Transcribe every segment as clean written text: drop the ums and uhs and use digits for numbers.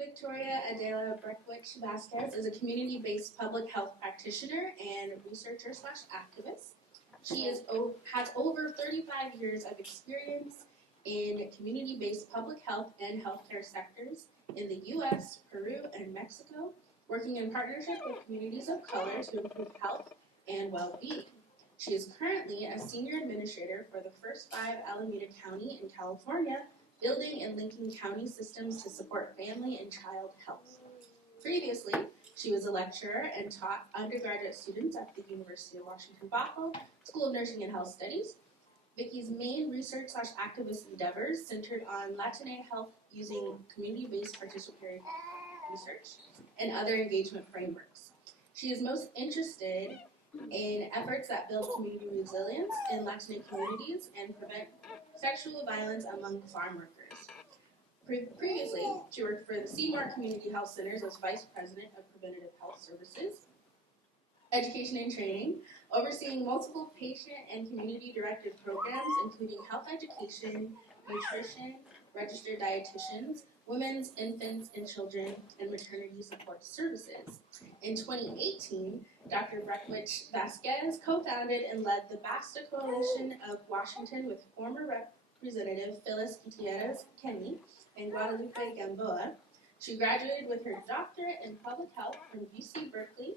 Victoria Adela Breckwich Vásquez is a community-based public health practitioner and researcher/activist. She has over 35 years of experience in community-based public health and healthcare sectors in the U.S., Peru, and Mexico, working in partnership with communities of color to improve health and well-being. She is currently a senior administrator for the First 5 Alameda County in California, building and linking county systems to support family and child health. Previously, she was a lecturer and taught undergraduate students at the University of Washington, Bothell School of Nursing and Health Studies. Vicki's main research/activist endeavors centered on Latino health using community-based participatory research and other engagement frameworks. She is most interested in efforts that build community resilience in Latino communities and prevent sexual violence among farm workers. Previously, she worked for the Seymour Community Health Centers as Vice President of Preventative Health Services, Education and Training, overseeing multiple patient and community-directed programs, including health education, nutrition, registered dietitians, women's, infants, and children, and maternity support services. In 2018, Dr. Breckwich Vásquez co-founded and led the BASTA Coalition of Washington with former Representative Phyllis Gutierrez Kenny and Guadalupe Gamboa. She graduated with her doctorate in public health from UC Berkeley,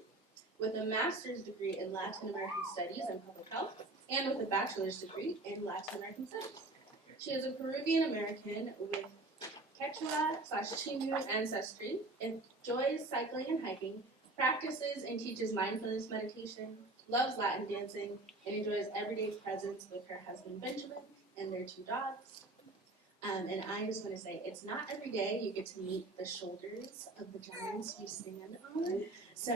with a master's degree in Latin American Studies and Public Health, and with a bachelor's degree in Latin American Studies. She is a Peruvian American with Quechua/Chimu ancestry, enjoys cycling and hiking, practices and teaches mindfulness meditation, loves Latin dancing, and enjoys everyday presence with her husband Benjamin and their 2 dogs. And I just want to say, it's not every day you get to meet the shoulders of the giants you stand on. So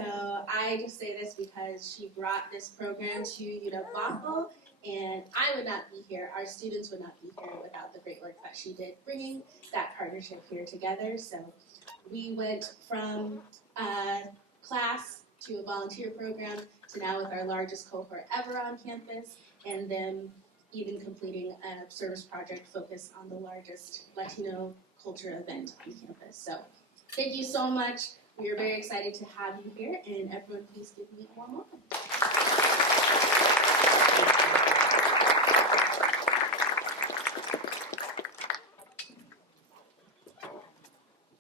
I just say this because she brought this program to Bothell, and I would not be here, our students would not be here without the great work that she did, bringing that partnership here together. So we went from a class to a volunteer program to now with our largest cohort ever on campus, and then even completing a service project focused on the largest Latino culture event on campus. So thank you so much. We are very excited to have you here, and everyone please give me a warm welcome.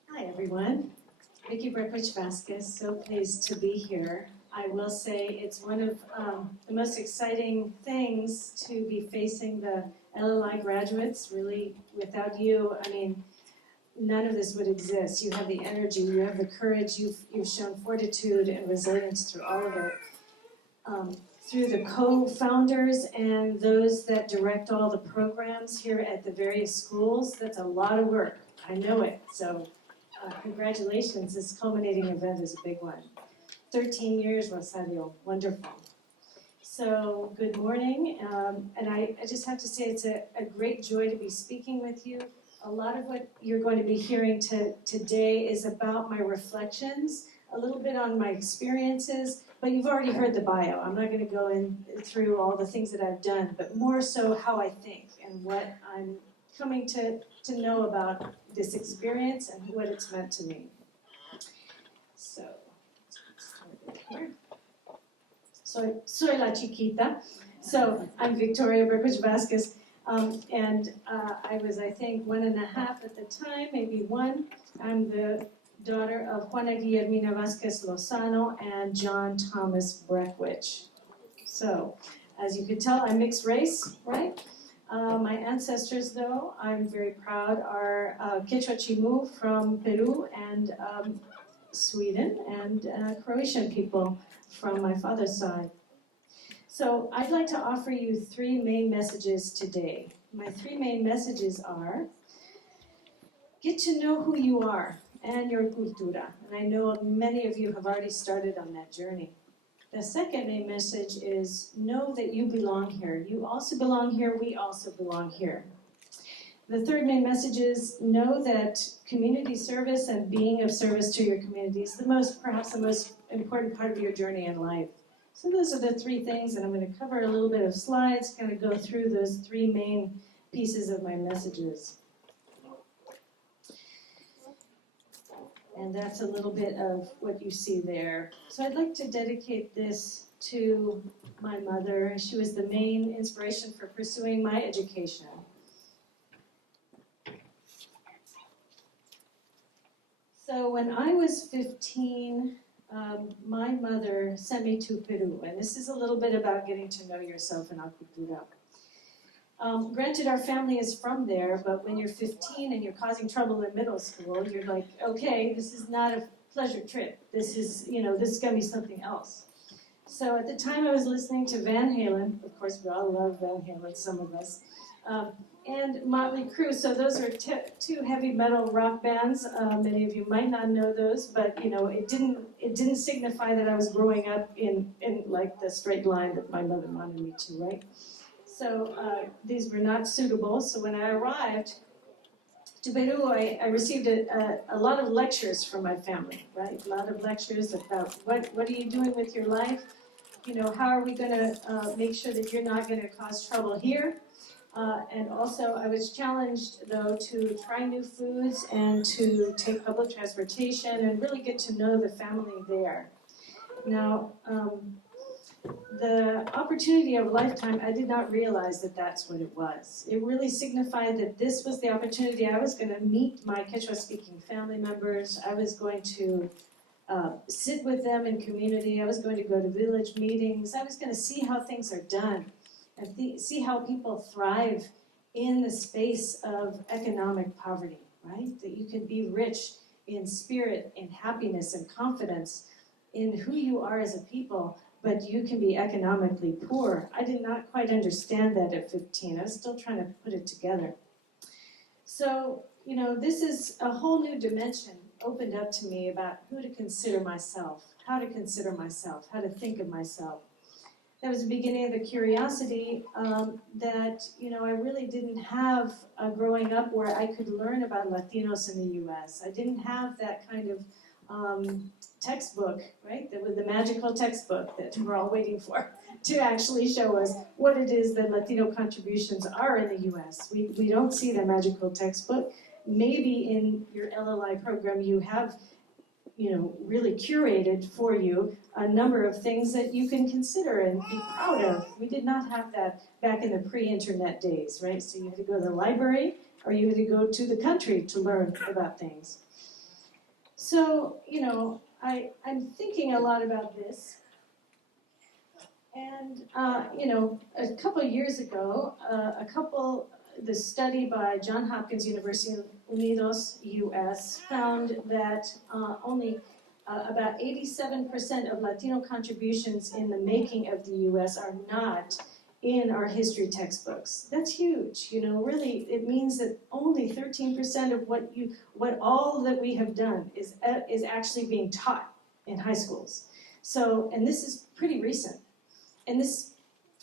Hi everyone, Vicki Breckwich Vásquez, so pleased to be here. I will say it's one of the most exciting things to be facing the LLI graduates. Really, without you, I mean, none of this would exist. You have the energy, you have the courage, you've shown fortitude and resilience through all of it. Through the co-founders and those that direct all the programs here at the various schools, that's a lot of work. I know it, so congratulations. This culminating event is a big one. 13 years, Rosario, wonderful. So, good morning, and I just have to say it's a great joy to be speaking with you. A lot of what you're going to be hearing today is about my reflections, a little bit on my experiences, but you've already heard the bio. I'm not going to go through all the things that I've done, but more so how I think and what I'm coming to know about this experience and what it's meant to me. So, here. Soy la chiquita. So I'm Victoria Breckwich Vásquez, and I was, I think, 1.5 at the time, maybe 1. I'm the daughter of Juana Guillermina Vásquez Lozano and John Thomas Breckwich. So, as you can tell, I'm mixed race, right? My ancestors, though, I'm very proud, are Quechua Chimu from Peru and Sweden, and Croatian people from my father's side. So I'd like to offer you 3 main messages today. My 3 main messages are, get to know who you are and your cultura. And I know many of you have already started on that journey. The second main message is, know that you belong here. You also belong here, we also belong here. The third main message is, know that community service and being of service to your community is perhaps the most important part of your journey in life. So those are the 3 things, and I'm going to cover a little bit of slides, kind of go through those 3 main pieces of my messages. And that's a little bit of what you see there. So I'd like to dedicate this to my mother. She was the main inspiration for pursuing my education. So when I was 15, my mother sent me to Peru. And this is a little bit about getting to know yourself in Acultura. Granted, our family is from there, but when you're 15 and you're causing trouble in middle school, you're like, okay, this is not a pleasure trip. This is going to be something else. So at the time I was listening to Van Halen. Of course, we all love Van Halen, some of us. And Motley Crue. So those are two heavy metal rock bands. Many of you might not know those, but it didn't signify that I was growing up in like the straight line that my mother wanted me to, right? So these were not suitable. So when I arrived to Peru, I received a lot of lectures from my family, right? A lot of lectures about what are you doing with your life? How are we going to make sure that you're not going to cause trouble here? And also, I was challenged, though, to try new foods and to take public transportation and really get to know the family there. Now, the opportunity of a lifetime, I did not realize that that's what it was. It really signified that this was the opportunity. I was going to meet my Quechua-speaking family members. I was going to sit with them in community. I was going to go to village meetings. I was going to see how things are done and see how people thrive in the space of economic poverty, right? That you can be rich in spirit, in happiness, and confidence in who you are as a people, but you can be economically poor. I did not quite understand that at 15. I was still trying to put it together. So, this is a whole new dimension opened up to me about who to consider myself, how to consider myself, how to think of myself. That was the beginning of the curiosity that, I really didn't have growing up where I could learn about Latinos in the U.S. I didn't have that kind of textbook, right? That was the magical textbook that we're all waiting for to actually show us what it is that Latino contributions are in the U.S. We don't see that magical textbook. Maybe in your LLI program you have, really curated for you a number of things that you can consider and be proud of. We did not have that back in the pre-internet days, right? So you had to go to the library or you had to go to the country to learn about things. So, I'm thinking a lot about this. And, a couple of years ago, the study by Johns Hopkins University Unidos, U.S., found that only about 87% of Latino contributions in the making of the U.S. are not in our history textbooks. That's huge. Really, it means that only 13% of what all that we have done is actually being taught in high schools. So, and this is pretty recent. And this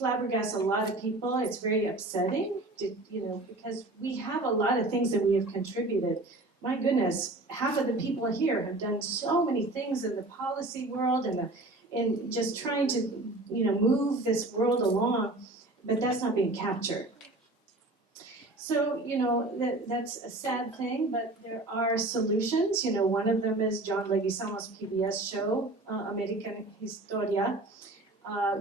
flabbergasts a lot of people. It's very upsetting, because we have a lot of things that we have contributed. My goodness, half of the people here have done so many things in the policy world and just trying to, move this world along, but that's not being captured. So, that's a sad thing, but there are solutions. One of them is John Leguizamo's PBS show, American Historia,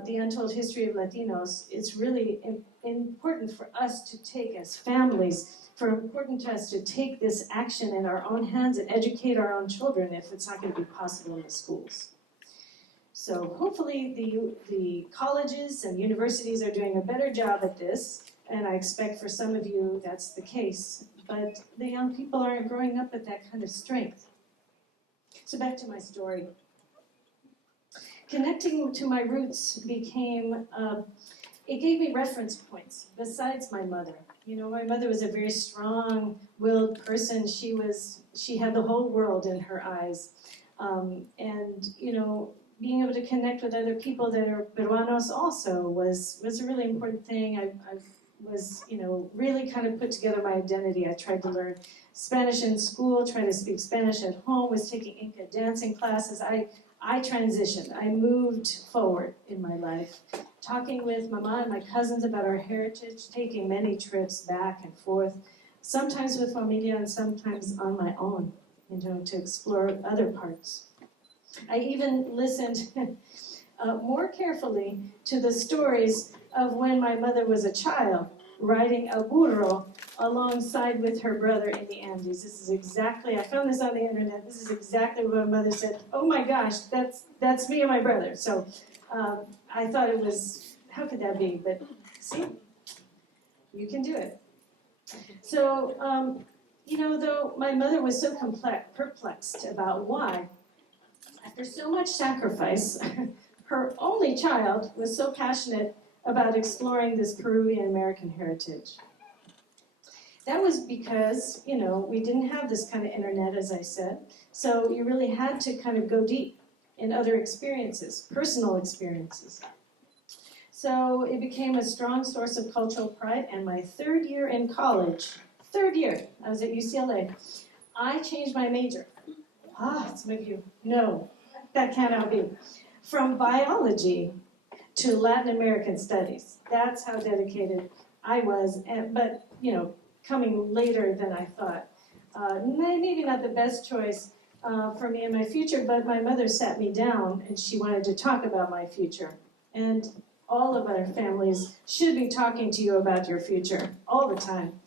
The Untold History of Latinos. It's really important for us to take as families, important to us to take this action in our own hands and educate our own children if it's not going to be possible in the schools. So hopefully the colleges and universities are doing a better job at this, and I expect for some of you that's the case, but the young people aren't growing up with that kind of strength. So back to my story. Connecting to my roots became, it gave me reference points besides my mother. My mother was a very strong-willed person. She had the whole world in her eyes. Being able to connect with other people that are Peruanos also was a really important thing. I was, really kind of put together my identity. I tried to learn Spanish in school, tried to speak Spanish at home, was taking Inca dancing classes. I transitioned. I moved forward in my life, talking with Mama and my cousins about our heritage, taking many trips back and forth, sometimes with familia and sometimes on my own, to explore other parts. I even listened more carefully to the stories of when my mother was a child, riding a burro alongside with her brother in the Andes. This is exactly, I found this on the internet, this is exactly what my mother said. Oh my gosh, that's me and my brother. So I thought it was, how could that be? But see, you can do it. So, though my mother was so perplexed about why, after so much sacrifice, her only child was so passionate about exploring this Peruvian American heritage. That was because, we didn't have this kind of internet, as I said, so you really had to kind of go deep in other experiences, personal experiences. So it became a strong source of cultural pride, and my third year in college, I was at UCLA, I changed my major. Some of you know, that cannot be. From biology to Latin American studies. That's how dedicated I was, but, coming later than I thought. Maybe not the best choice for me in my future, but my mother sat me down and she wanted to talk about my future. And all of our families should be talking to you about your future all the time.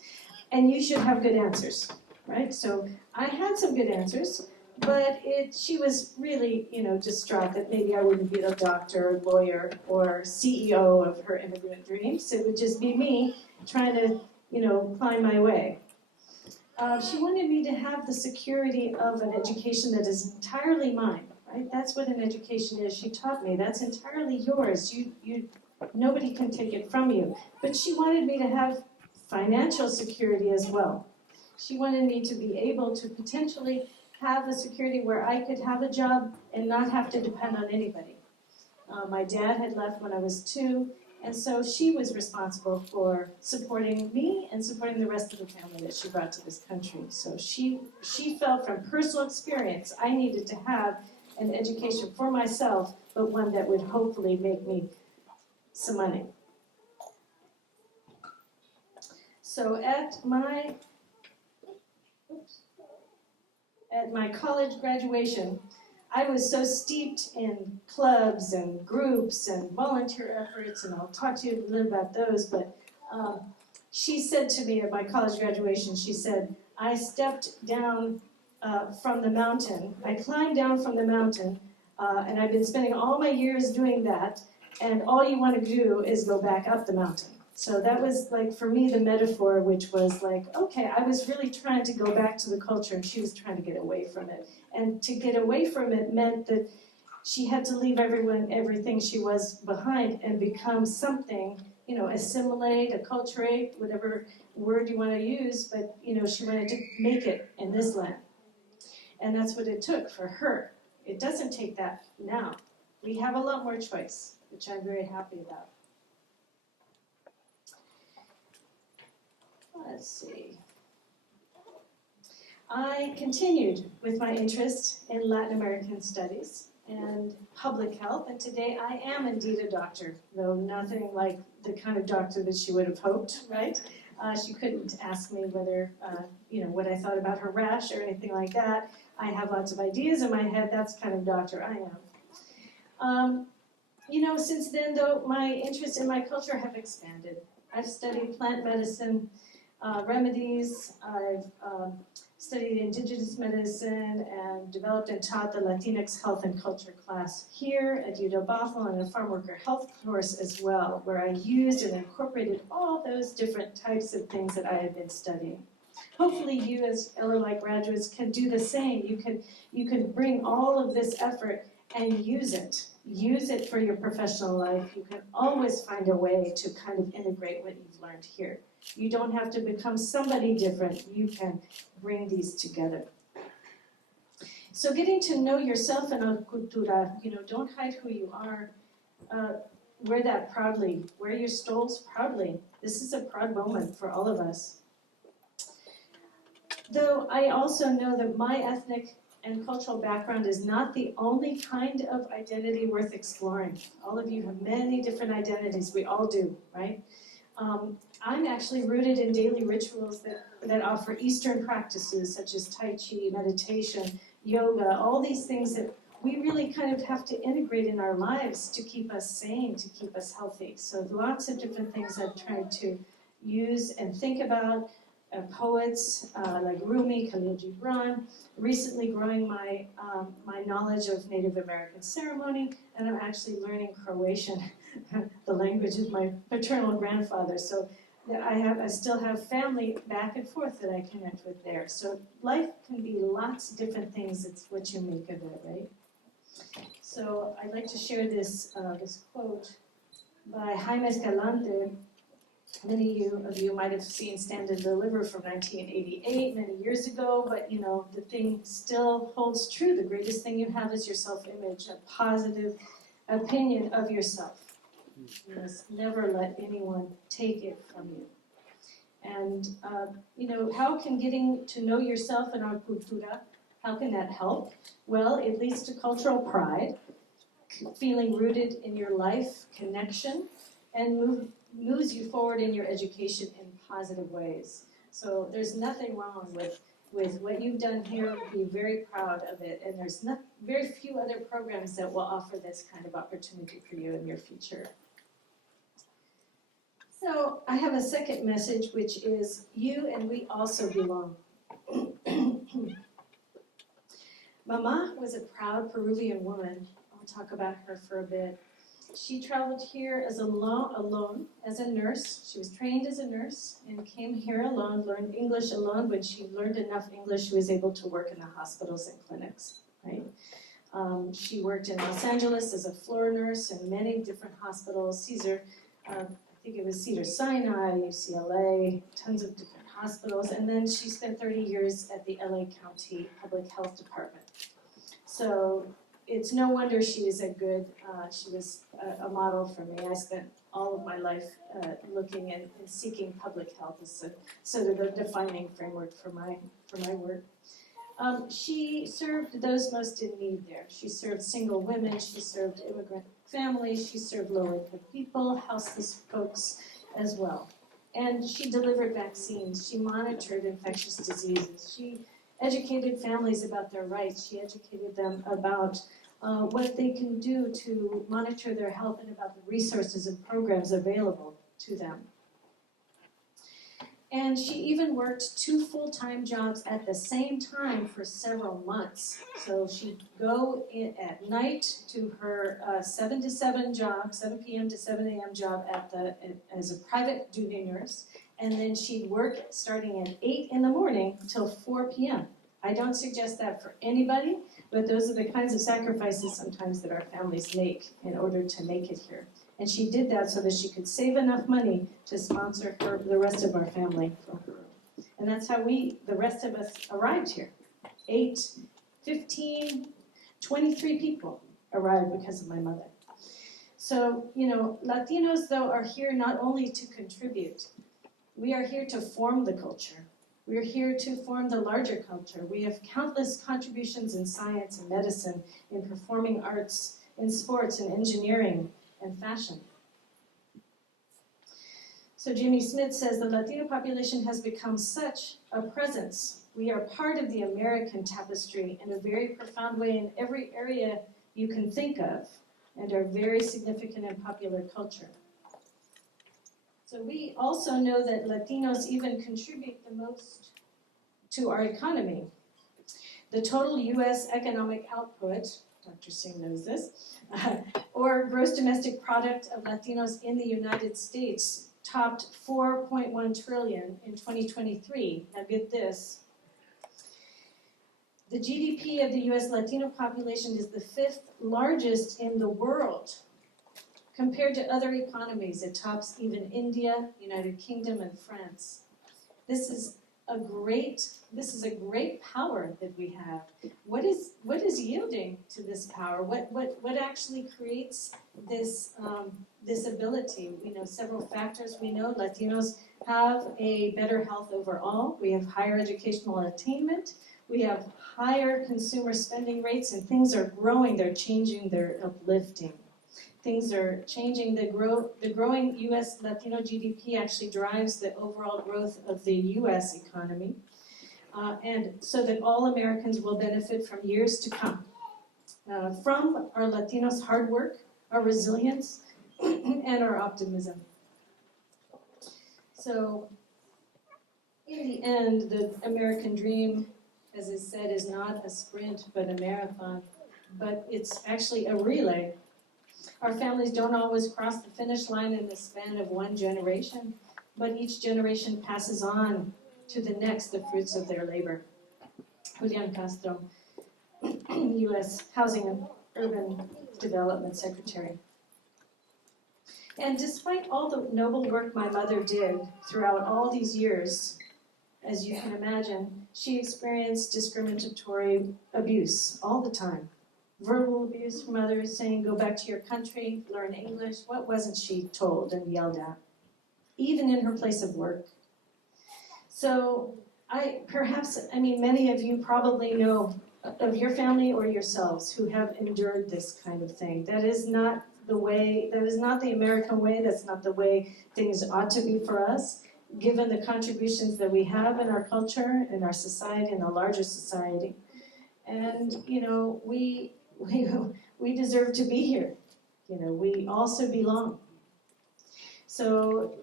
And you should have good answers, right? So I had some good answers, but she was really, distraught that maybe I wouldn't be a doctor or lawyer or CEO of her immigrant dreams. It would just be me trying to, climb my way. She wanted me to have the security of an education that is entirely mine, right? That's what an education is. She taught me that's entirely yours. Nobody can take it from you. But she wanted me to have financial security as well. She wanted me to be able to potentially have a security where I could have a job and not have to depend on anybody. My dad had left when I was 2, and so she was responsible for supporting me and supporting the rest of the family that she brought to this country. So she felt from personal experience I needed to have an education for myself, but one that would hopefully make me some money. So at my college graduation, I was so steeped in clubs and groups and volunteer efforts, and I'll talk to you a little about those, but she said to me at my college graduation, she said, I stepped down from the mountain, I climbed down from the mountain, and I've been spending all my years doing that, and all you want to do is go back up the mountain. So that was like, for me, the metaphor, which was like, okay, I was really trying to go back to the culture and she was trying to get away from it. And to get away from it meant that she had to leave everything she was behind and become something, assimilate, acculturate, whatever word you want to use, but, she wanted to make it in this land. And that's what it took for her. It doesn't take that now. We have a lot more choice, which I'm very happy about. Let's see. I continued with my interest in Latin American studies and public health, and today I am indeed a doctor, though nothing like the kind of doctor that she would have hoped, right? She couldn't ask me whether, what I thought about her rash or anything like that. I have lots of ideas in my head. That's the kind of doctor I am. Since then, though, my interests in my culture have expanded. I've studied plant medicine, remedies. I've studied indigenous medicine and developed and taught the Latinx health and culture class here at Bothell and a farm worker health course as well, where I used and incorporated all those different types of things that I had been studying. Hopefully you as LLI graduates can do the same. You can bring all of this effort and use it. Use it for your professional life. You can always find a way to kind of integrate what you've learned here. You don't have to become somebody different. You can bring these together. So getting to know yourself in a cultura, don't hide who you are. Wear that proudly. Wear your stoles proudly. This is a proud moment for all of us. Though I also know that my ethnic and cultural background is not the only kind of identity worth exploring. All of you have many different identities. We all do, right? I'm actually rooted in daily rituals that offer Eastern practices such as Tai Chi, meditation, yoga, all these things that we really kind of have to integrate in our lives to keep us sane, to keep us healthy. So lots of different things I've tried to use and think about. Poets like Rumi, Khalil Gibran, recently growing my knowledge of Native American ceremony, and I'm actually learning Croatian, the language of my paternal grandfather. So I still have family back and forth that I connect with there. So life can be lots of different things. It's what you make of it, right? So I'd like to share this quote by Jaime Escalante. Many of you might have seen Stand and Deliver from 1988, many years ago, but you know, the thing still holds true. The greatest thing you have is your self-image, a positive opinion of yourself. You must never let anyone take it from you. And, you know, how can getting to know yourself in our cultura, how can that help? Well, it leads to cultural pride, feeling rooted in your life, connection, and moves you forward in your education in positive ways. So there's nothing wrong with what you've done here. Be very proud of it. And there's very few other programs that will offer this kind of opportunity for you in your future. So I have a second message, which is you and we also belong. Mama was a proud Peruvian woman. I'll talk about her for a bit. She traveled here alone as a nurse. She was trained as a nurse and came here alone, learned English alone. When she learned enough English, she was able to work in the hospitals and clinics, right? She worked in Los Angeles as a floor nurse in many different hospitals. I think it was Cedars-Sinai, UCLA, tons of different hospitals. And then she spent 30 years at the LA County Public Health Department. So it's no wonder she was she was a model for me. I spent all of my life looking and seeking public health as a sort of a defining framework for my work. She served those most in need there. She served single women, she served immigrant families, she served low-income people, houseless folks as well. And she delivered vaccines, she monitored infectious diseases, she educated families about their rights, she educated them about what they can do to monitor their health and about the resources and programs available to them. And she even worked 2 full-time jobs at the same time for several months. So she'd go in at night to her 7 to 7 job, 7 p.m. to 7 a.m. job as a private duty nurse, and then she'd work starting at 8 in the morning till 4 p.m. I don't suggest that for anybody, but those are the kinds of sacrifices sometimes that our families make in order to make it here. And she did that so that she could save enough money to sponsor the rest of our family from Peru. And that's how the rest of us arrived here. 8, 15, 23 people arrived because of my mother. So, you know, Latinos, though, are here not only to contribute. We are here to form the culture. We are here to form the larger culture. We have countless contributions in science and medicine, in performing arts, in sports and engineering, and fashion. So Jimmy Smith says, the Latino population has become such a presence. We are part of the American tapestry in a very profound way in every area you can think of, and are very significant in popular culture. So we also know that Latinos even contribute the most to our economy. The total U.S. economic output, Dr. Singh knows this, or gross domestic product of Latinos in the United States topped $4.1 trillion in 2023. Now get this. The GDP of the U.S. Latino population is the 5th largest in the world. Compared to other economies, it tops even India, United Kingdom, and France. This is a great power that we have. What is yielding to this power? What actually creates this ability? We know several factors. We know Latinos have a better health overall. We have higher educational attainment. We have higher consumer spending rates, and things are growing. They're changing. They're uplifting. things are changing. The growing U.S. Latino GDP actually drives the overall growth of the U.S. economy, and so that all Americans will benefit from years to come. From our Latinos' hard work, our resilience, and our optimism. So, in the end, the American dream, as is said, is not a sprint but a marathon, but it's actually a relay. Our families don't always cross the finish line in the span of one generation, but each generation passes on to the next the fruits of their labor. Julian Castro, U.S. Housing and Urban Development Secretary. And despite all the noble work my mother did throughout all these years, as you can imagine, she experienced discriminatory abuse all the time. Verbal abuse from others saying, go back to your country, learn English. What wasn't she told and yelled at? Even in her place of work. So many of you probably know of your family or yourselves who have endured this kind of thing. That is not the way, that is not the American way, that's not the way things ought to be for us, given the contributions that we have in our culture, in our society, in the larger society. And, we deserve to be here. We also belong. So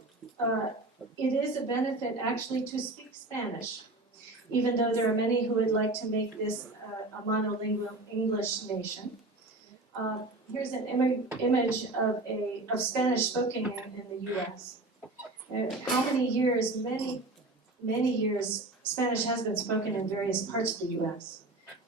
it is a benefit actually to speak Spanish, even though there are many who would like to make this a monolingual English nation. Here's an image of Spanish spoken in the U.S. How many years, many years, Spanish has been spoken in various parts of the U.S.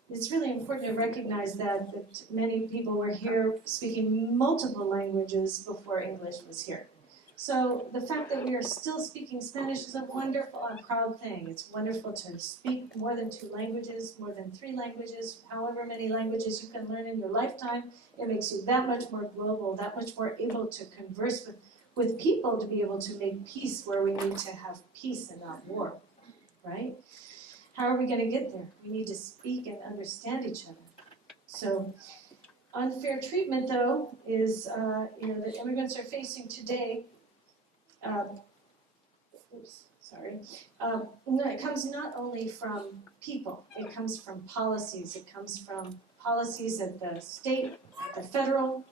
It's really important to recognize that many people were here speaking multiple languages before English was here. So the fact that we are still speaking Spanish is a wonderful and proud thing. It's wonderful to speak more than 2 languages, more than 3 languages, however many languages you can learn in your lifetime. It makes you that much more global, that much more able to converse with people, to be able to make peace where we need to have peace and not war, right? How are we going to get there? We need to speak and understand each other. So unfair treatment, though, is, that immigrants are facing today. It comes not only from people, it comes from policies. It comes from policies at the state, at the federal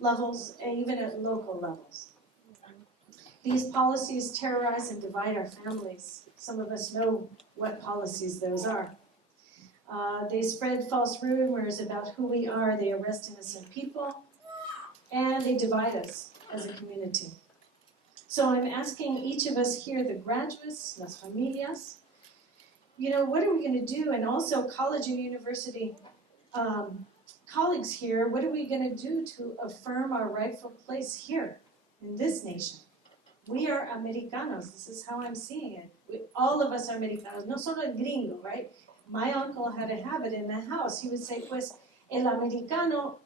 levels, and even at local levels. These policies terrorize and divide our families. Some of us know what policies those are. They spread false rumors about who we are. They arrest innocent people, and they divide us as a community. So I'm asking each of us here, the graduates, las familias, what are we going to do? And also college and university colleagues here, what are we going to do to affirm our rightful place here in this nation? We are Americanos. This is how I'm seeing it. All of us are Americanos, no solo el gringo, right? My uncle had a habit in the house. He would say, pues, el americano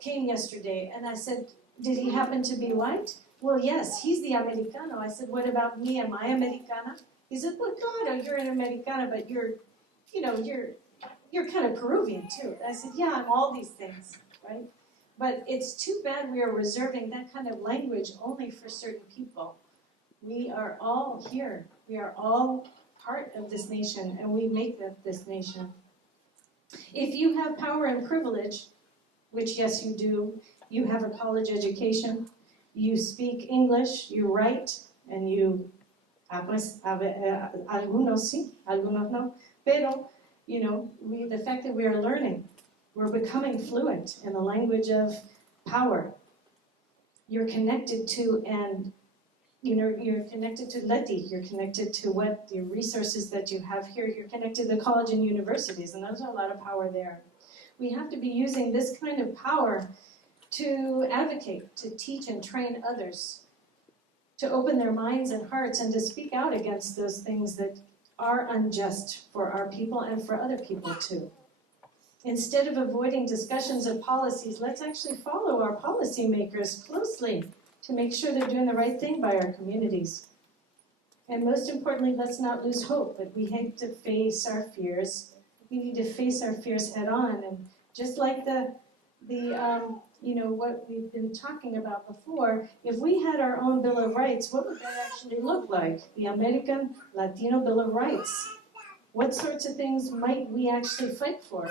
came yesterday. And I said, did he happen to be white? Well, yes, he's the Americano. I said, what about me? Am I Americana? He said, well, claro, you're an Americana, but you're kind of Peruvian too. And I said, yeah, I'm all these things, right? But it's too bad we are reserving that kind of language only for certain people. We are all here. We are all part of this nation, and we make this nation. If you have power and privilege, which yes you do, you have a college education, you speak English, you write, and you, algunos sí, algunos no, pero, the fact that we are learning, we're becoming fluent in the language of power. You're connected to, and you're connected to Leti, you're connected to what the resources that you have here, you're connected to college and universities, and there's a lot of power there. We have to be using this kind of power to advocate, to teach and train others, to open their minds and hearts, and to speak out against those things that are unjust for our people and for other people too. Instead of avoiding discussions of policies, let's actually follow our policymakers closely to make sure they're doing the right thing by our communities. And most importantly, let's not lose hope, but we have to face our fears. We need to face our fears head on. And just like the what we've been talking about before, if we had our own Bill of Rights, what would that actually look like? The American Latino Bill of Rights. What sorts of things might we actually fight for?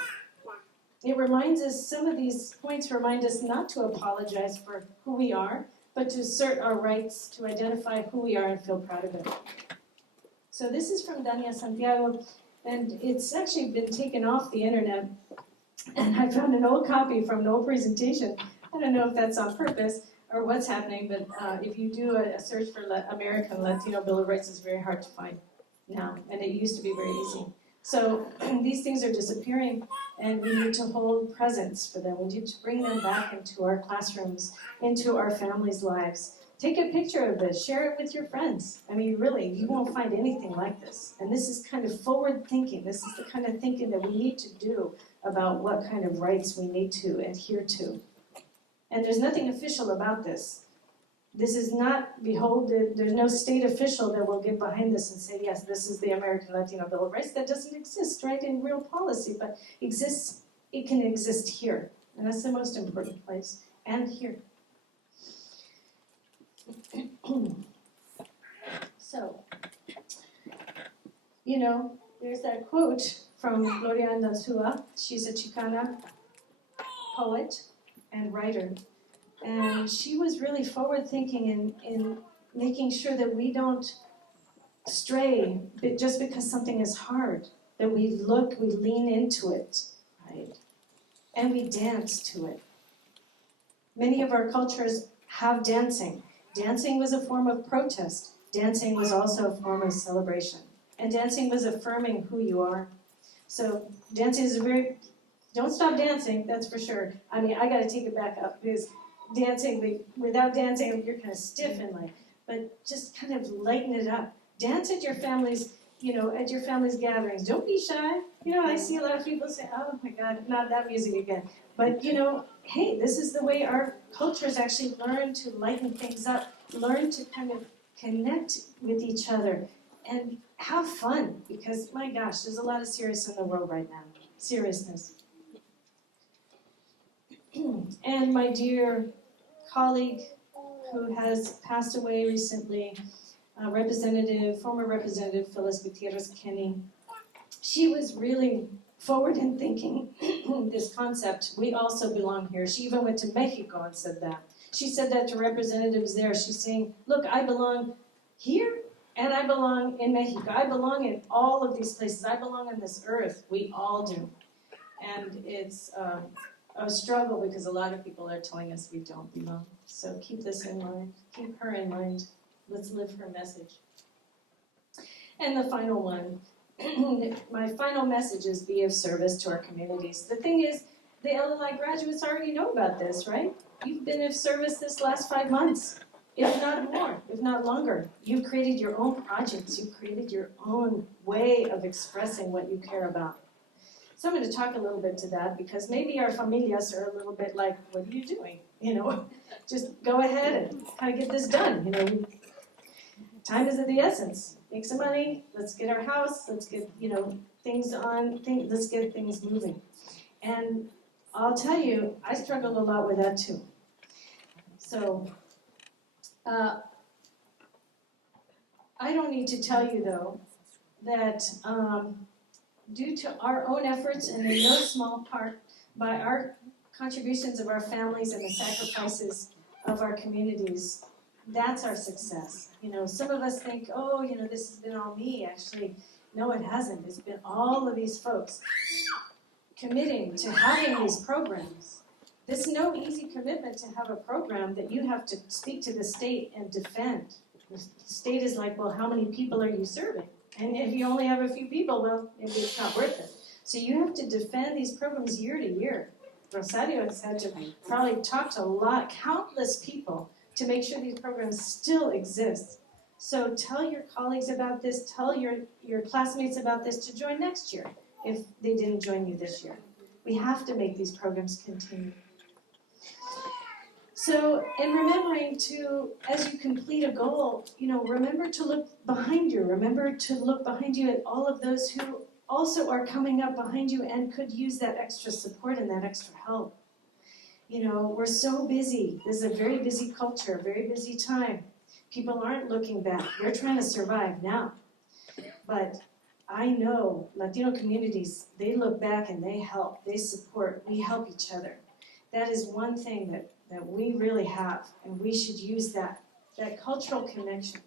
It reminds us, some of these points remind us not to apologize for who we are, but to assert our rights, to identify who we are and feel proud of it. So this is from Dania Santiago, and it's actually been taken off the internet. And I found an old copy from an old presentation. I don't know if that's on purpose or what's happening, but if you do a search for American Latino Bill of Rights, it's very hard to find now, and it used to be very easy. So these things are disappearing, and we need to hold presence for them. We need to bring them back into our classrooms, into our families' lives. Take a picture of this, share it with your friends. I mean, really, you won't find anything like this. And this is kind of forward thinking. This is the kind of thinking that we need to do about what kind of rights we need to adhere to. And there's nothing official about this. This is not beholden, there's no state official that will get behind this and say, yes, this is the American Latino Bill of Rights. That doesn't exist, right, in real policy, but exists, it can exist here. And that's the most important place, and here. So, there's that quote from Gloria Andanzua. She's a Chicana poet and writer. And she was really forward-thinking in making sure that we don't stray just because something is hard, that we lean into it, right? And we dance to it. Many of our cultures have dancing. Dancing was a form of protest. Dancing was also a form of celebration. And dancing was affirming who you are. So dancing is don't stop dancing, that's for sure. I mean, I gotta take it back up, because dancing, without dancing, you're kind of stiff in life. But just kind of lighten it up. Dance at your family's, at your family's gatherings. Don't be shy. I see a lot of people say, oh my God, not that music again. But, hey, this is the way our cultures actually learn to lighten things up, learn to kind of connect with each other, and have fun. Because, my gosh, there's a lot of seriousness in the world right now. Seriousness. And my dear colleague who has passed away recently, former Representative Phyllis Gutierrez Kenny, she was really forward in thinking this concept. We also belong here. She even went to Mexico and said that. She said that to representatives there. She's saying, look, I belong here and I belong in Mexico. I belong in all of these places. I belong on this earth. We all do. And it's a struggle because a lot of people are telling us we don't belong. So keep this in mind. Keep her in mind. Let's live her message. And the final one, my final message is be of service to our communities. The thing is, the LLI graduates already know about this, right? You've been of service this last 5 months, if not more, if not longer. You've created your own projects. You've created your own way of expressing what you care about. So I'm going to talk a little bit to that, because maybe our familias are a little bit like, what are you doing? Just go ahead and kind of get this done. Time is of the essence. Make some money, let's get our house, let's get, let's get things moving. And I'll tell you, I struggle a lot with that too. So, I don't need to tell you though, that due to our own efforts, and in no small part by our contributions of our families and the sacrifices of our communities, that's our success. Some of us think, oh, this has been all me. Actually, no, it hasn't. It's been all of these folks committing to having these programs. It's no easy commitment to have a program that you have to speak to the state and defend. The state is like, well, how many people are you serving? And if you only have a few people, well, maybe it's not worth it. So you have to defend these programs year to year. Rosario has had to probably talk to countless people to make sure these programs still exist. So tell your colleagues about this, tell your classmates about this to join next year if they didn't join you this year. We have to make these programs continue. So, in remembering to, as you complete a goal, remember to look behind you. Remember to look behind you at all of those who also are coming up behind you and could use that extra support and that extra help. You know, we're so busy. This is a very busy culture, very busy time. People aren't looking back. They're trying to survive now. But I know Latino communities, they look back and they help, they support, we help each other. That is one thing that we really have, and we should use that cultural connection.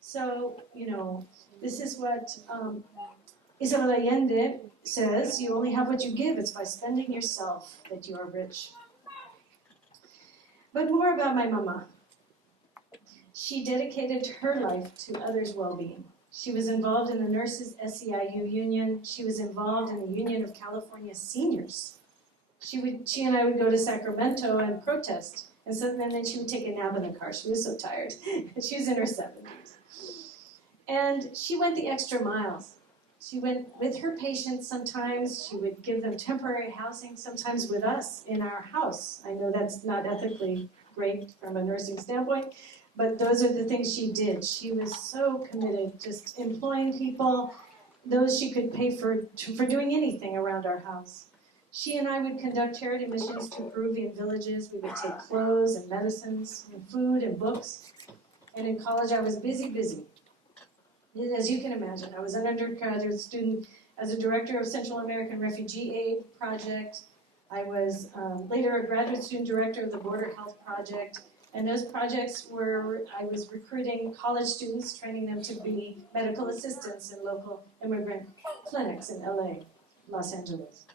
So, you know, this is what Isabel Allende says, you only have what you give. It's by spending yourself that you are rich. But more about my mama. She dedicated her life to others' well-being. She was involved in the Nurses SEIU Union. She was involved in the Union of California Seniors. She and I would go to Sacramento and protest. And then she would take a nap in the car. She was so tired. She was in her 70s. And she went the extra miles. She went with her patients sometimes. She would give them temporary housing, sometimes with us in our house. I know that's not ethically great from a nursing standpoint, but those are the things she did. She was so committed, just employing people, those she could pay for doing anything around our house. She and I would conduct charity missions to Peruvian villages. We would take clothes and medicines and food and books. And in college, I was busy. As you can imagine, I was an undergraduate student as a director of Central American Refugee Aid Project. I was later a graduate student director of the Border Health Project. And those projects were, I was recruiting college students, training them to be medical assistants in local immigrant clinics in LA, Los Angeles.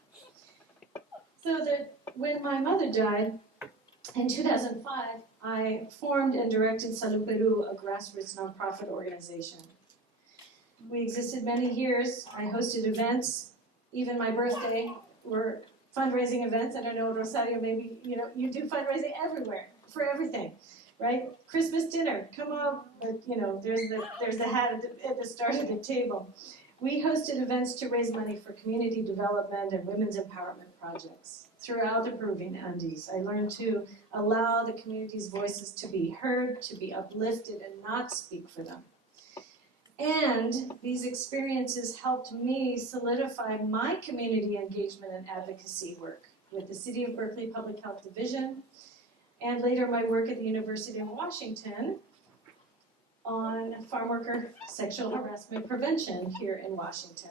So that when my mother died in 2005, I formed and directed Salud Peru, a grassroots nonprofit organization. We existed many years. I hosted events. Even my birthday were fundraising events. I don't know, Rosario, maybe you do fundraising everywhere for everything, right? Christmas dinner, come up. There's the hat at the start of the table. We hosted events to raise money for community development and women's empowerment projects throughout the Peruvian Andes. I learned to allow the community's voices to be heard, to be uplifted, and not speak for them. And these experiences helped me solidify my community engagement and advocacy work with the City of Berkeley Public Health Division, and later my work at the University of Washington on farm worker sexual harassment prevention here in Washington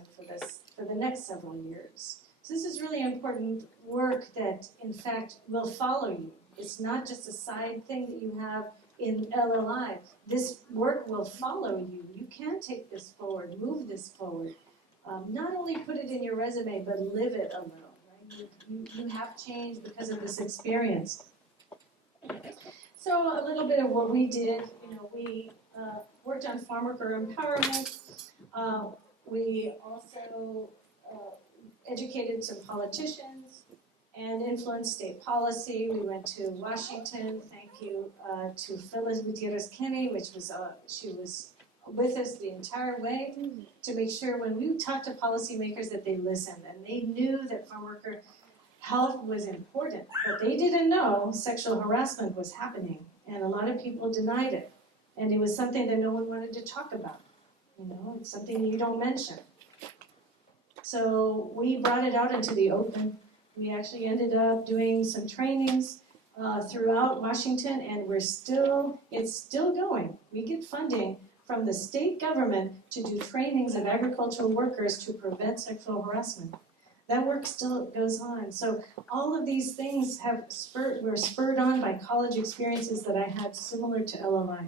for the next several years. So this is really important work that, in fact, will follow you. It's not just a side thing that you have in LLI. This work will follow you. You can take this forward, move this forward. Not only put it in your resume, but live it a little. Right? You have changed because of this experience. So a little bit of what we did, we worked on farm worker empowerment. We also educated some politicians and influenced state policy. We went to Washington. Thank you to Phyllis Gutierrez Kenny, she was with us the entire way to make sure when we talked to policymakers that they listened and they knew that farm worker health was important, but they didn't know sexual harassment was happening, and a lot of people denied it. And it was something that no one wanted to talk about. It's something you don't mention. So we brought it out into the open. We actually ended up doing some trainings throughout Washington, and it's still going. We get funding from the state government to do trainings of agricultural workers to prevent sexual harassment. That work still goes on. So all of these things were spurred on by college experiences that I had similar to LLI.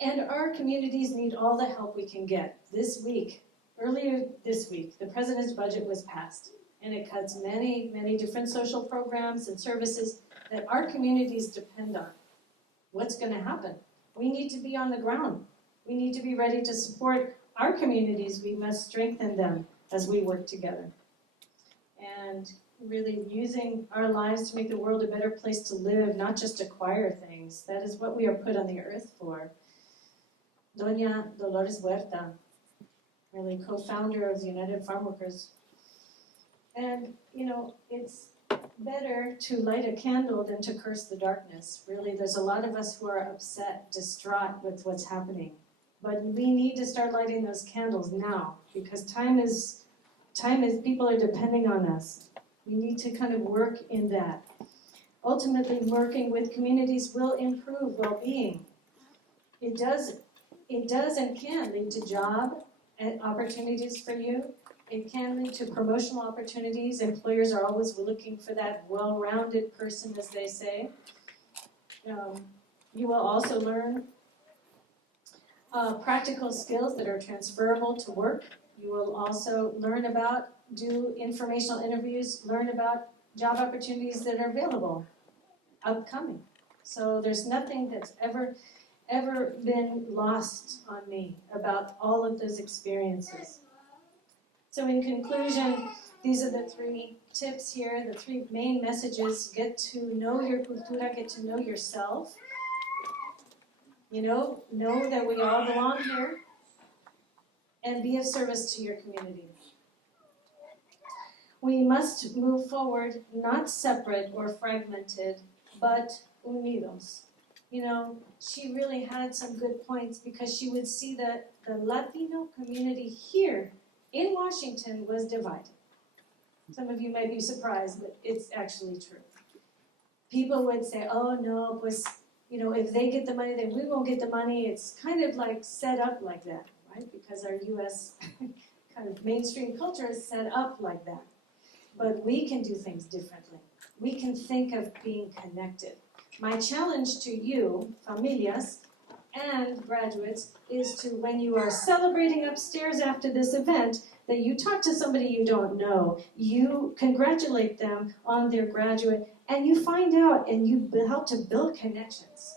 And our communities need all the help we can get. Earlier this week, the president's budget was passed, and it cuts many, many different social programs and services that our communities depend on. What's going to happen? We need to be on the ground. We need to be ready to support our communities. We must strengthen them as we work together. And really using our lives to make the world a better place to live, not just acquire things. That is what we are put on the earth for. Doña Dolores Huerta, really co-founder of the United Farm Workers. And, it's better to light a candle than to curse the darkness. Really, there's a lot of us who are upset, distraught with what's happening. But we need to start lighting those candles now, because time is People are depending on us. We need to kind of work in that. Ultimately, working with communities will improve well-being. It does and can lead to job opportunities for you. It can lead to promotional opportunities. Employers are always looking for that well-rounded person, as they say. You will also learn practical skills that are transferable to work. You will also learn about, do informational interviews, learn about job opportunities that are available, upcoming. So there's nothing that's ever been lost on me about all of those experiences. So in conclusion, these are the 3 tips here, the 3 main messages. Get to know your cultura, get to know yourself. Know that we all belong here, and be of service to your community. We must move forward, not separate or fragmented, but unidos. She really had some good points because she would see that the Latino community here in Washington was divided. Some of you may be surprised, but it's actually true. People would say, oh no, pues, if they get the money, then we won't get the money. It's kind of like set up like that, right? Because our U.S. kind of mainstream culture is set up like that. But we can do things differently. We can think of being connected. My challenge to you, familias and graduates, is to, when you are celebrating upstairs after this event, that you talk to somebody you don't know, you congratulate them on their graduate, and you find out and you help to build connections.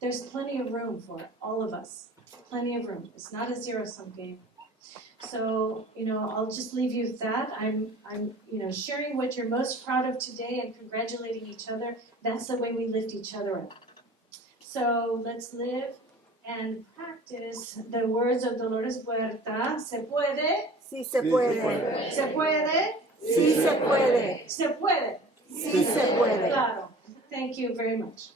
There's plenty of room for all of us. Plenty of room. It's not a zero-sum game. So, I'll just leave you with that. I'm sharing what you're most proud of today and congratulating each other. That's the way we lift each other up. So let's live and practice the words of Dolores Puerta. ¿Se puede? Sí se puede. ¿Se puede? Sí se puede. ¿Se puede? Sí se puede. Claro. Thank you very much.